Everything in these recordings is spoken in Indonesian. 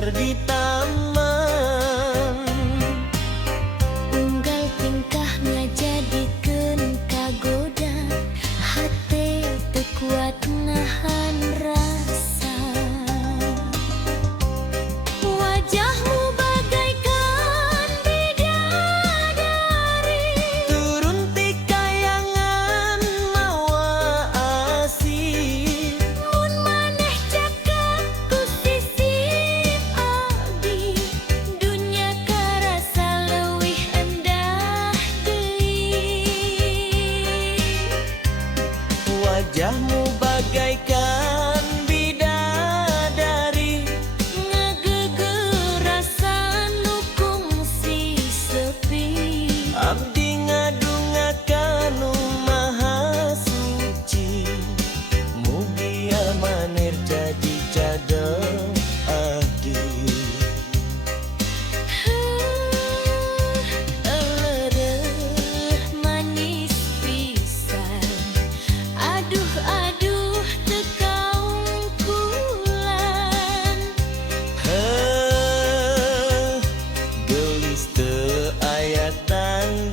sebentar di taman. Unggal tingkah ngajadikeun kagoda, hate teu kuat nahan rasa. Wajahmu bagaikan bidadari, Turun ti kayangan mawa asih. mun maneh cakap ku sisi abdi, dunya karasa leuwih endah deui. Wajahmu bagaikan bidadari, Ngageugeur rasa nu kungsi sepi. abdi ngadungakan nu maha suci. Mugi amanir jadi cadeng abdi. Euleureuh manis pisan, aduh aduh teu kaungkulan. Heuh, geus teu aya tandingan.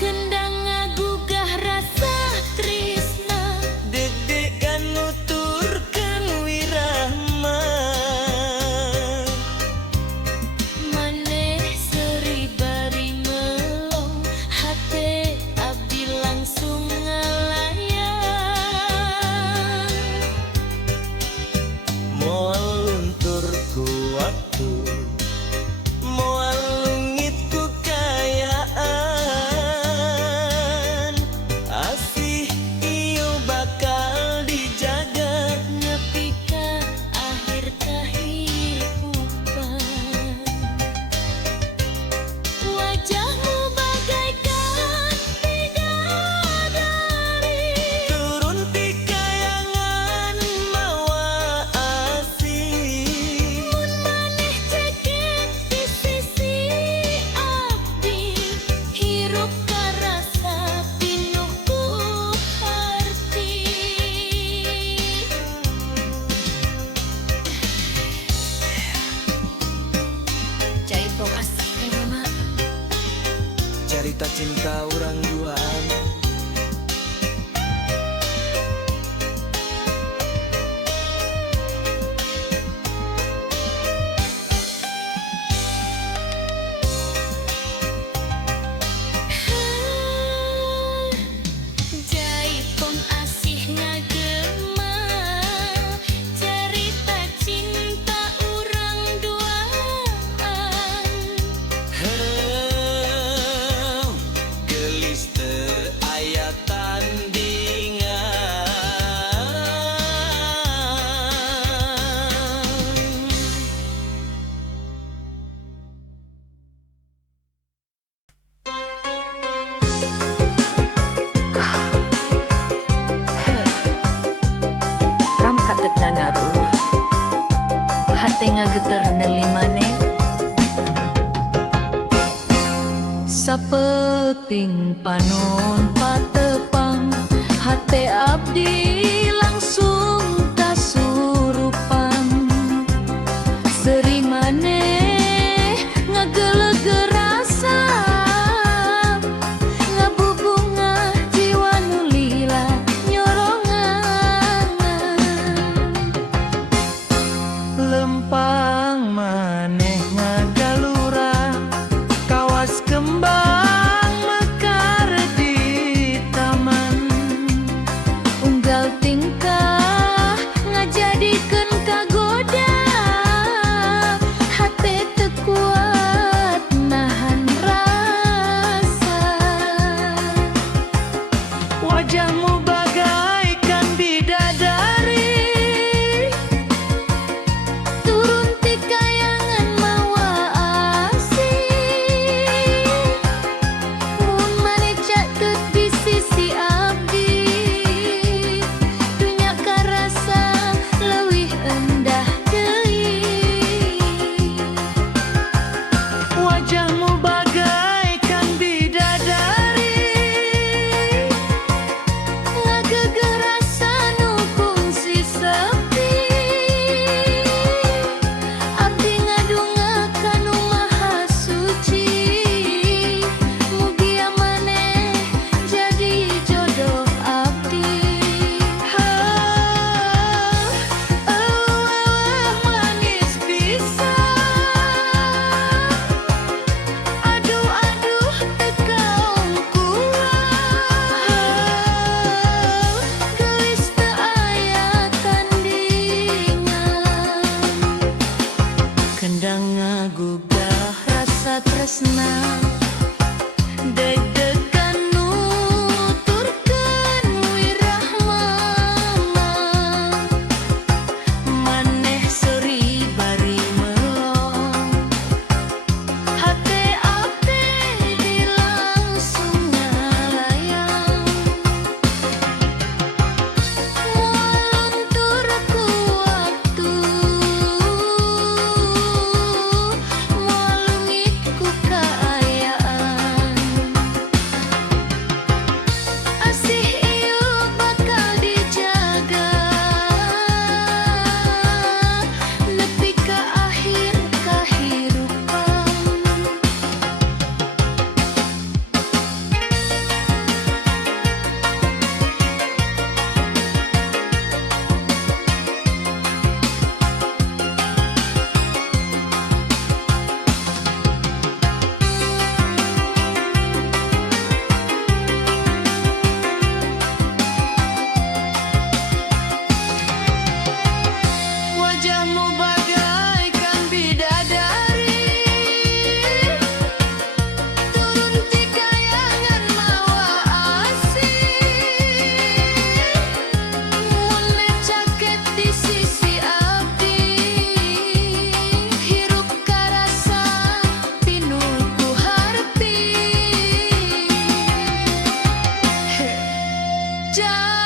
Kendang ngagugah rasa trisna, Deg-degan nuturkeun wirahma. maneh seuri bari melong, hate abdi langsung ngalayang. Moal luntur ku waktu, moal lungit ku kayaan. Asih ieu bakal dijaga. Nepi ka akhir kahirupan. Wajahmu bagaikan bidadari, Turun ti kayangan mawa asih. mun maneh cekek di sisi abdi, hirup karasa pinuh ku harti. Jaipong asih mama. Carita cinta urang duaan. Jaipong asih ngagema, cerita cinta urang duaan. Heuh, gelis teu aya tandingan. Ram katetna ngaruh, hate ngageter neuli maneh. Sapeting panon patepang, hate abdi langsung kasurupan. Seri maneh ngageuleugeur rasa, ngabubungah jiwa nu lila nyorongan. Lempang maneh ngagalura, kawas kembang mekar di taman. Unggal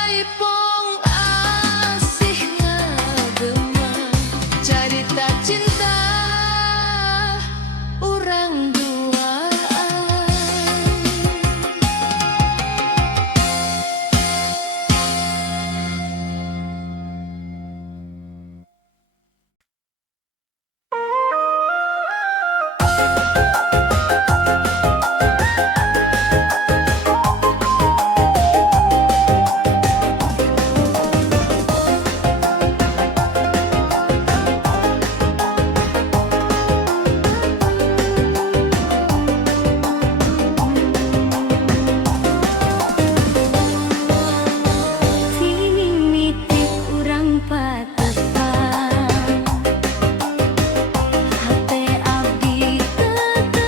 Jaipong asih ngagema cerita cinta urang duaan. Timitik urang patepan hate abdi tetep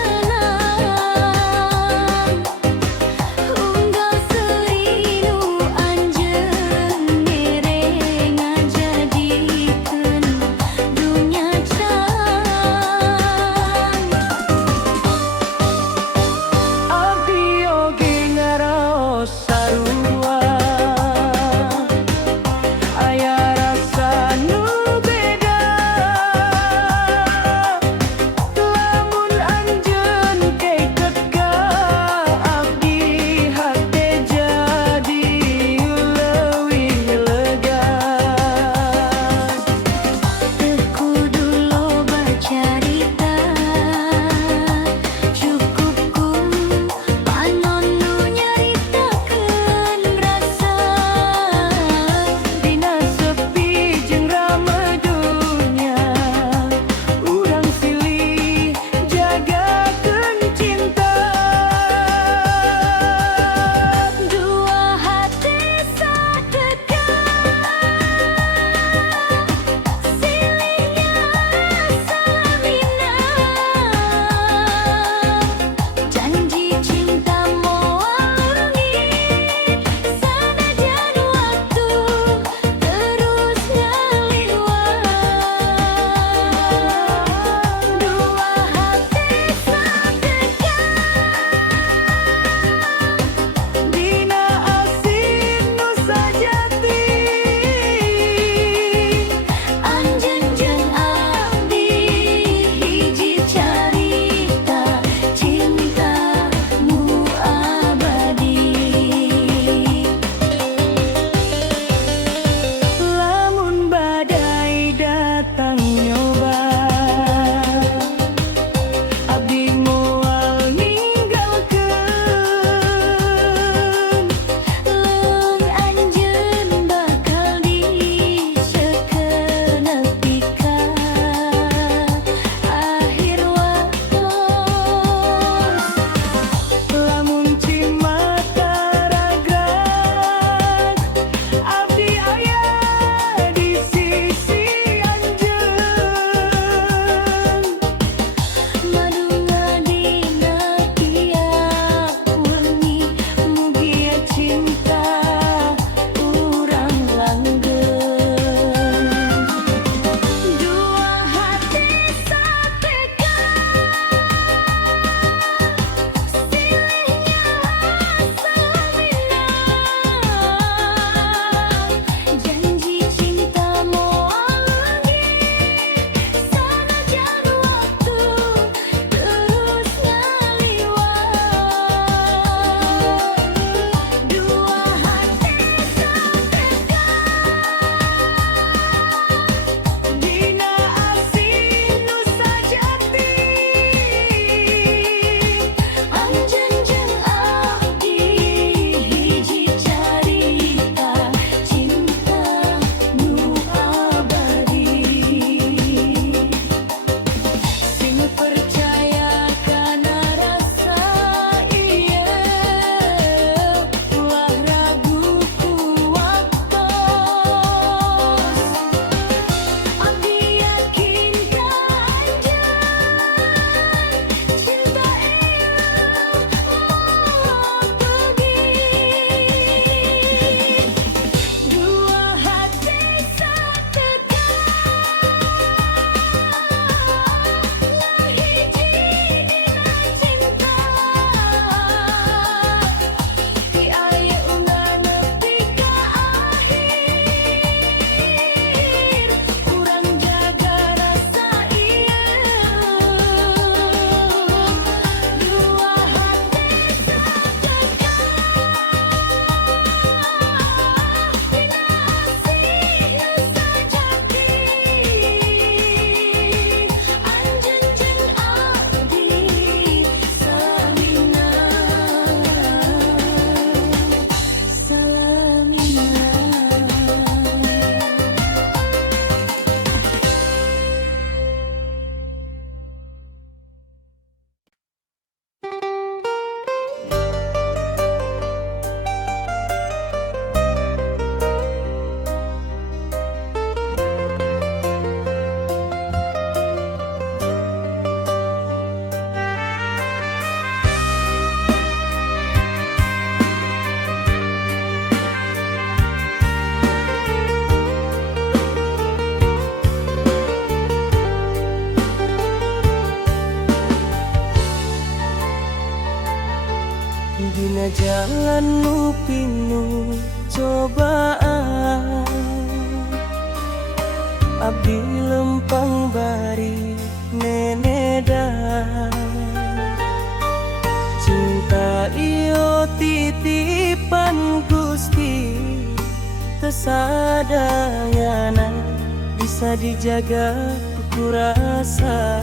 nu pinu cobaan, abdi lempang bari nenedan. Cinta iyo titipan Gusti, tesadayana bisa dijaga ku rasa.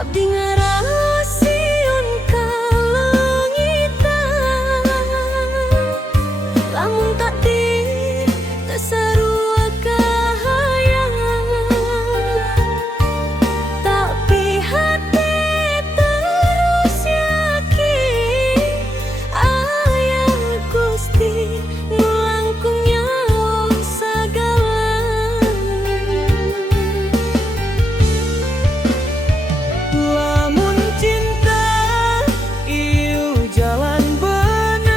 Abdi ngarasion kalengitan, lamun takdir tesarua kahayangan, tapi hati terus yakin aya Gusti nu langkung nyawa sagala. Lamun cinta ieu jalan bener,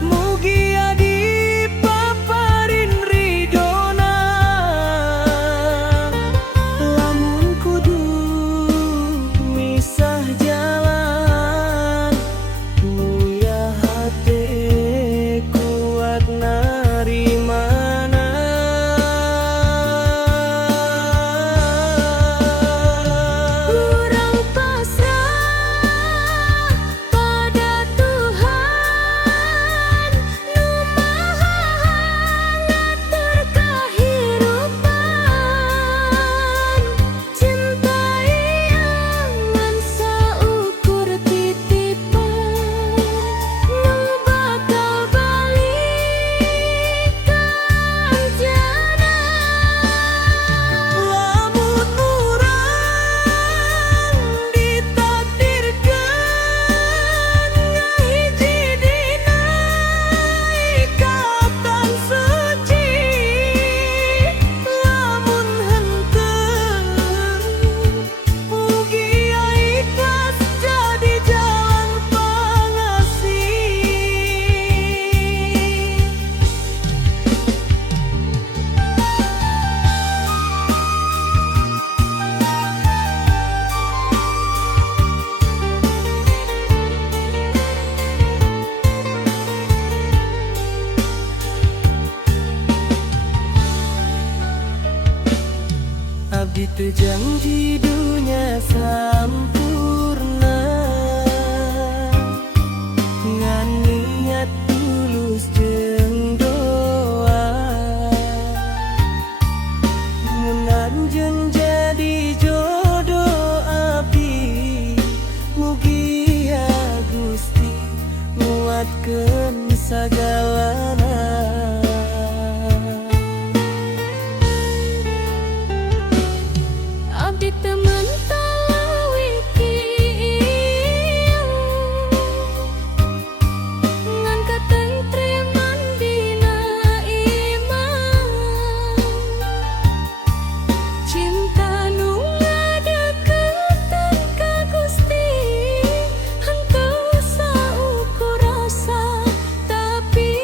mugia dipaparin ridona. Lamun kudu misah jalan, mulia hate kuat narimana. Kurang pasrah pada Tuhan nu maha ngatur kahirupan. Cinta iangan saukur titipan nu bakal balikan jana. Lamun urang ditakdirkeun ngahiji dina ikatan suci, lamun henteu mugia ikhlas jadi jalan pangasih. Abdi teu janji dunya sampurna, ngan niat tulus jeung doa. Mun anjeun jadi jodoh abdi, mugia Gusti nguatkeun sagalana. Abdi teu mentalawi kieu, ngan katentreman dina iman. Cinta nu ngadeukeukeun ka Gusti henteu saukur rasa, tapi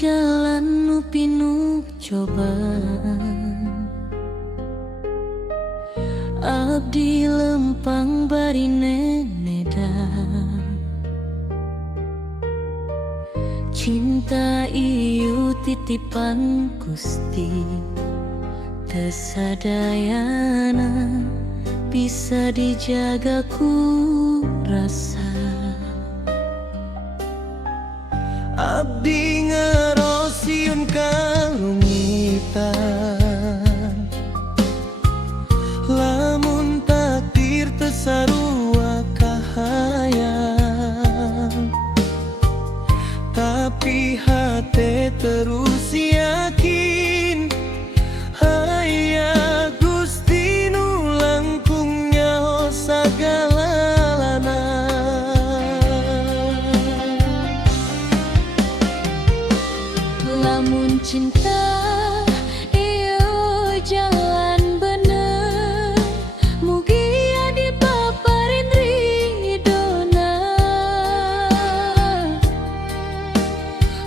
jalan nu pinuh cobaan, abdi lempang bari nenedan. Cinta ieu titipan Gusti, teu sadayana bisa dijaga ku rasa. Abdi ngerosiun kalumitan, lamun takdir tesarua kahayang, tapi hati terus yakin aya Gusti nu langkung nyaho sagalana. Lamun cinta iyo jalan bener, mugi adi paparin ridona.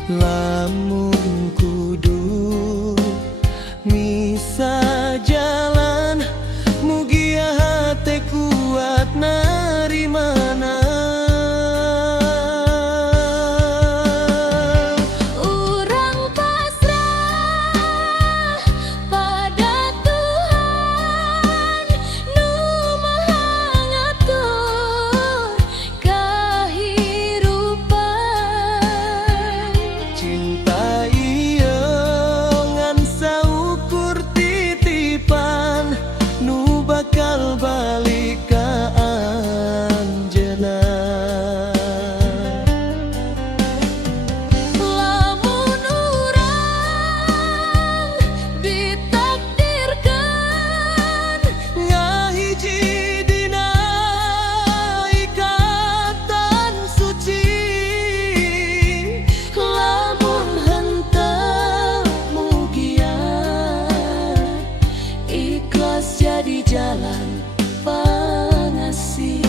Lamun kudu misa jalan, mugi hati kuat narimana. Urang pasrah pada Tuhan nu Maha ngatur kahirupan. Cinta ieu ngan saukur titipan nu bakal balik ka anjeunna. Lamun urang ditakdirkan Ngahiji dina ikatan suci, lamun henteu mugia ikhlas jadi jalan pangasih.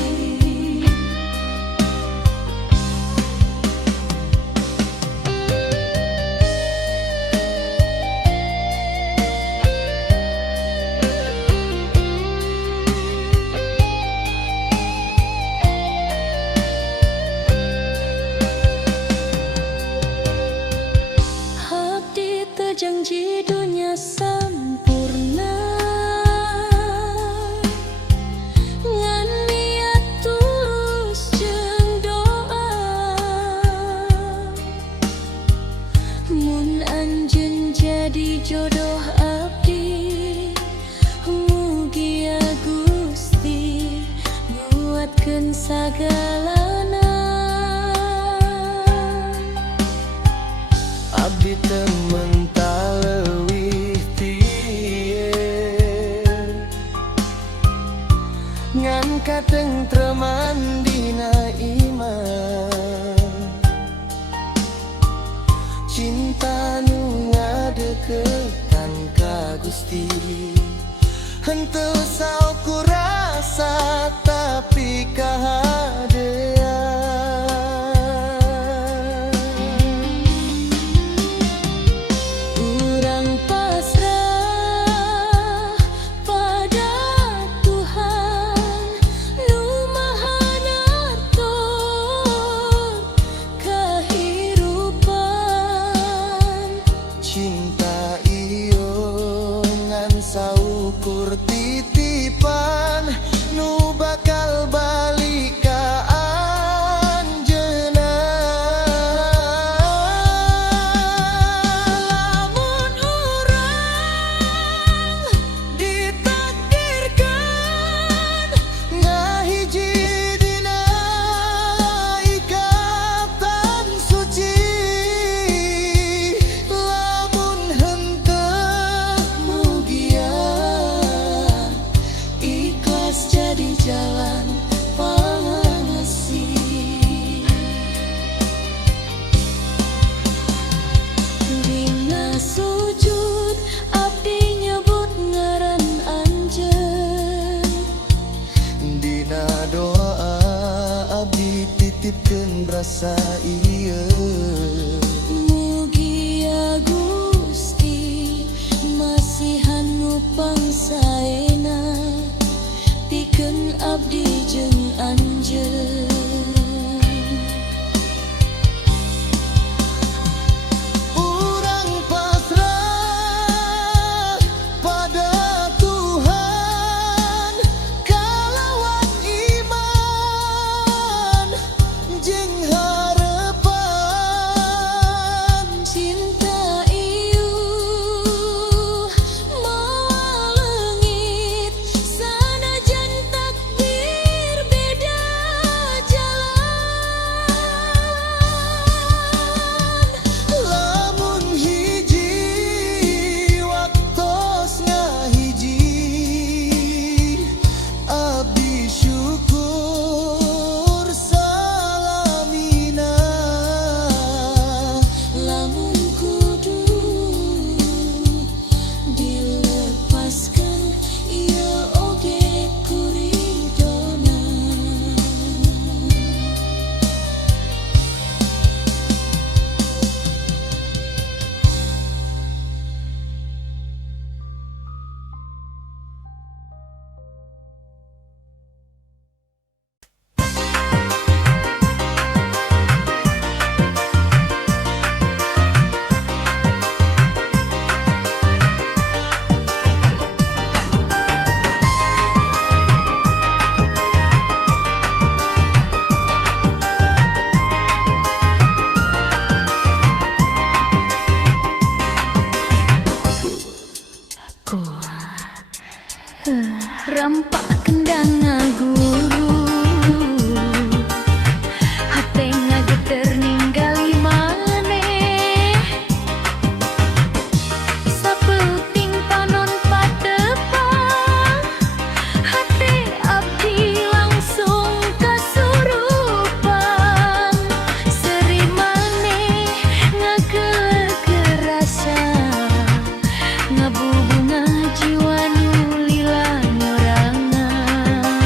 Abdi teu janji dunia sampurna, ngan niat tulus jeung doa. Mun anjeun jadi jodoh abdi, mugia Gusti nguatkeun sagalana. abdi teu mental leuwih tieun, ngan katentreman dina iman. Cinta nu ngadeuketan ka Gusti, henteu saukur rasa tapi kahadean. Urang pasrah pada Tuhan nu Maha ngatur kahirupan. Cinta ieu ngan saukur titipan nu bakal balik ka anjeunna. Lamun urang ditakdirkan ngahiji dina ikatan suci, lamun henteu mugia ikhlas jadi jalan pangasih. Dina sujud abdi nyebut ngaran anjeun, Dina doa abdi titipkeun rasa ieu. mugi saena pikeun abdi jeung anjeun. Urang pasrah pada Tuhan kalawan iman jeung harepan. Cinta ieu moal leungit sanajan takdir beda jalan. Lamun hiji waktos ngahiji abdi syukur salamina. Lamun kudu dilepaskan ieu oge kuridona. Rampak kendang ngaguru hate ngageter ninggali maneh sapeuting panon padepang hate abdi langsung kasurupan seri maneh ngageger rasa ngabubunga jiwa nu lila nyorangan.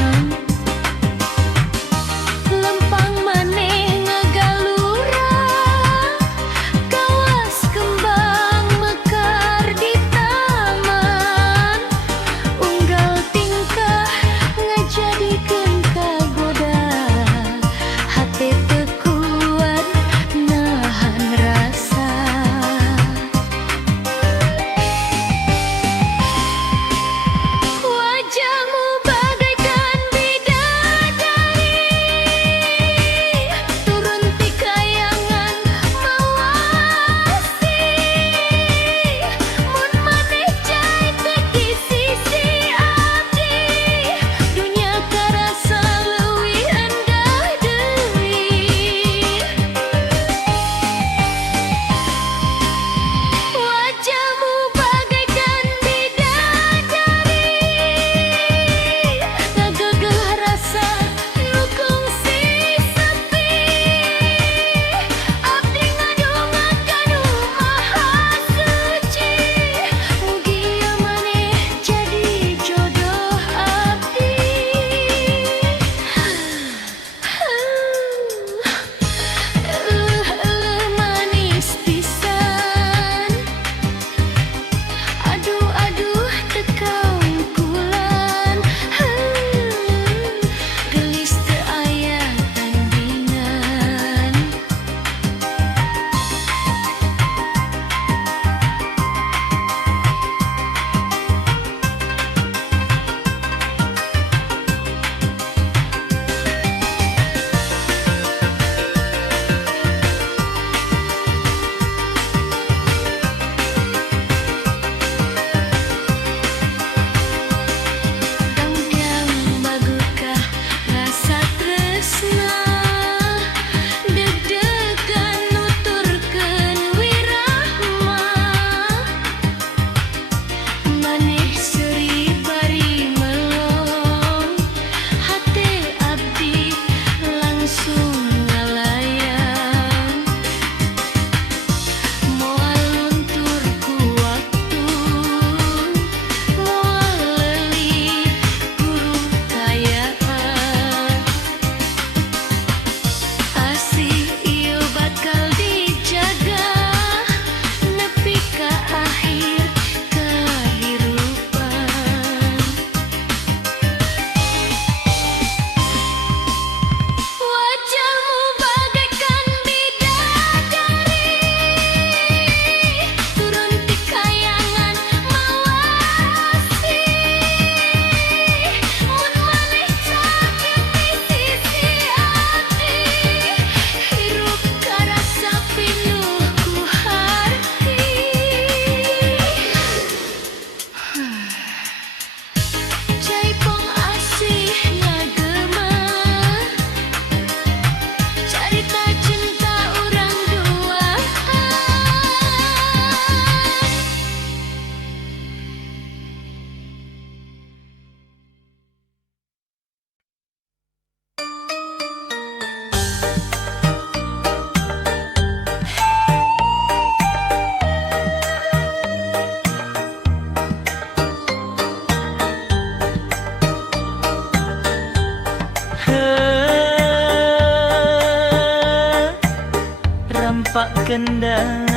kendang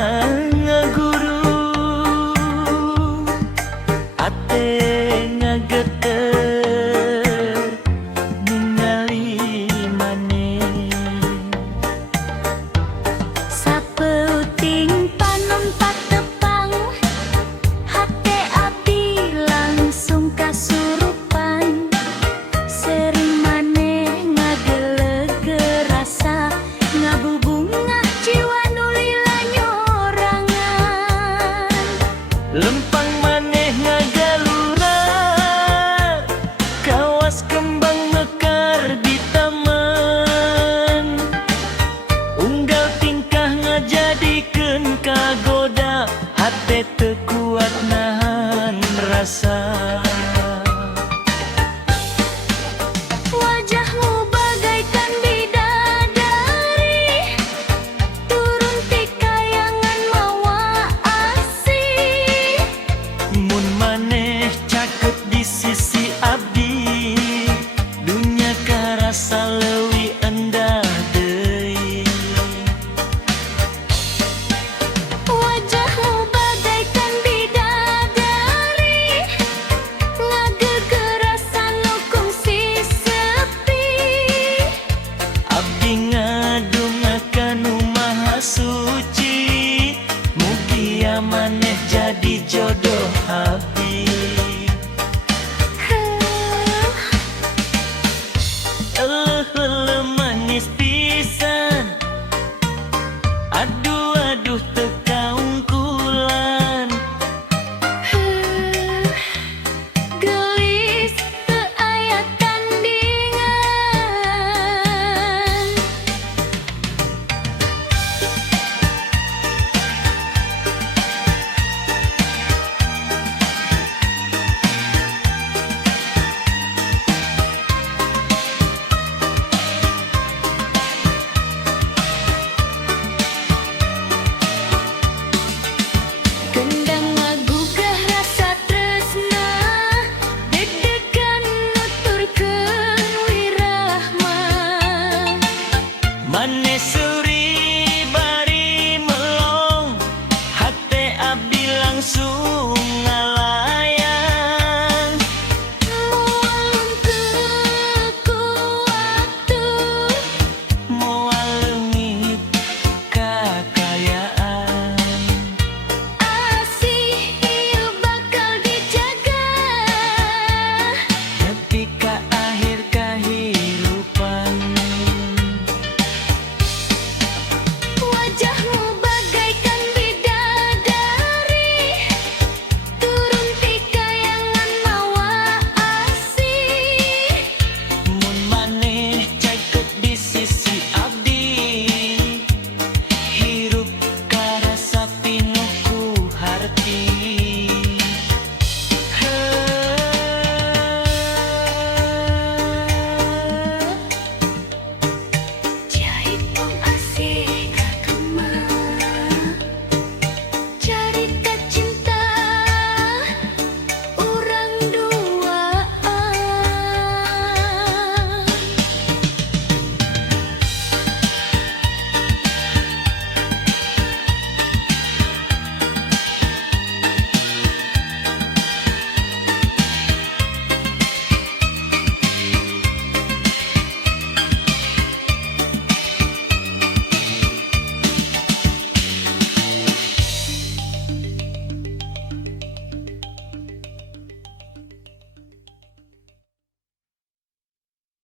ngaguru ate ngageter ningali maneh Sapeuting panumpat tepang hate abdi langsung kasurupan sering maneh ngageleg rasa ngabubungah jiwa nulila nyorangan lempang maneh ngagalura kawas kembang mekar di taman unggal tingkah ngajadikeun kagoda hate teu kuat nahan rasa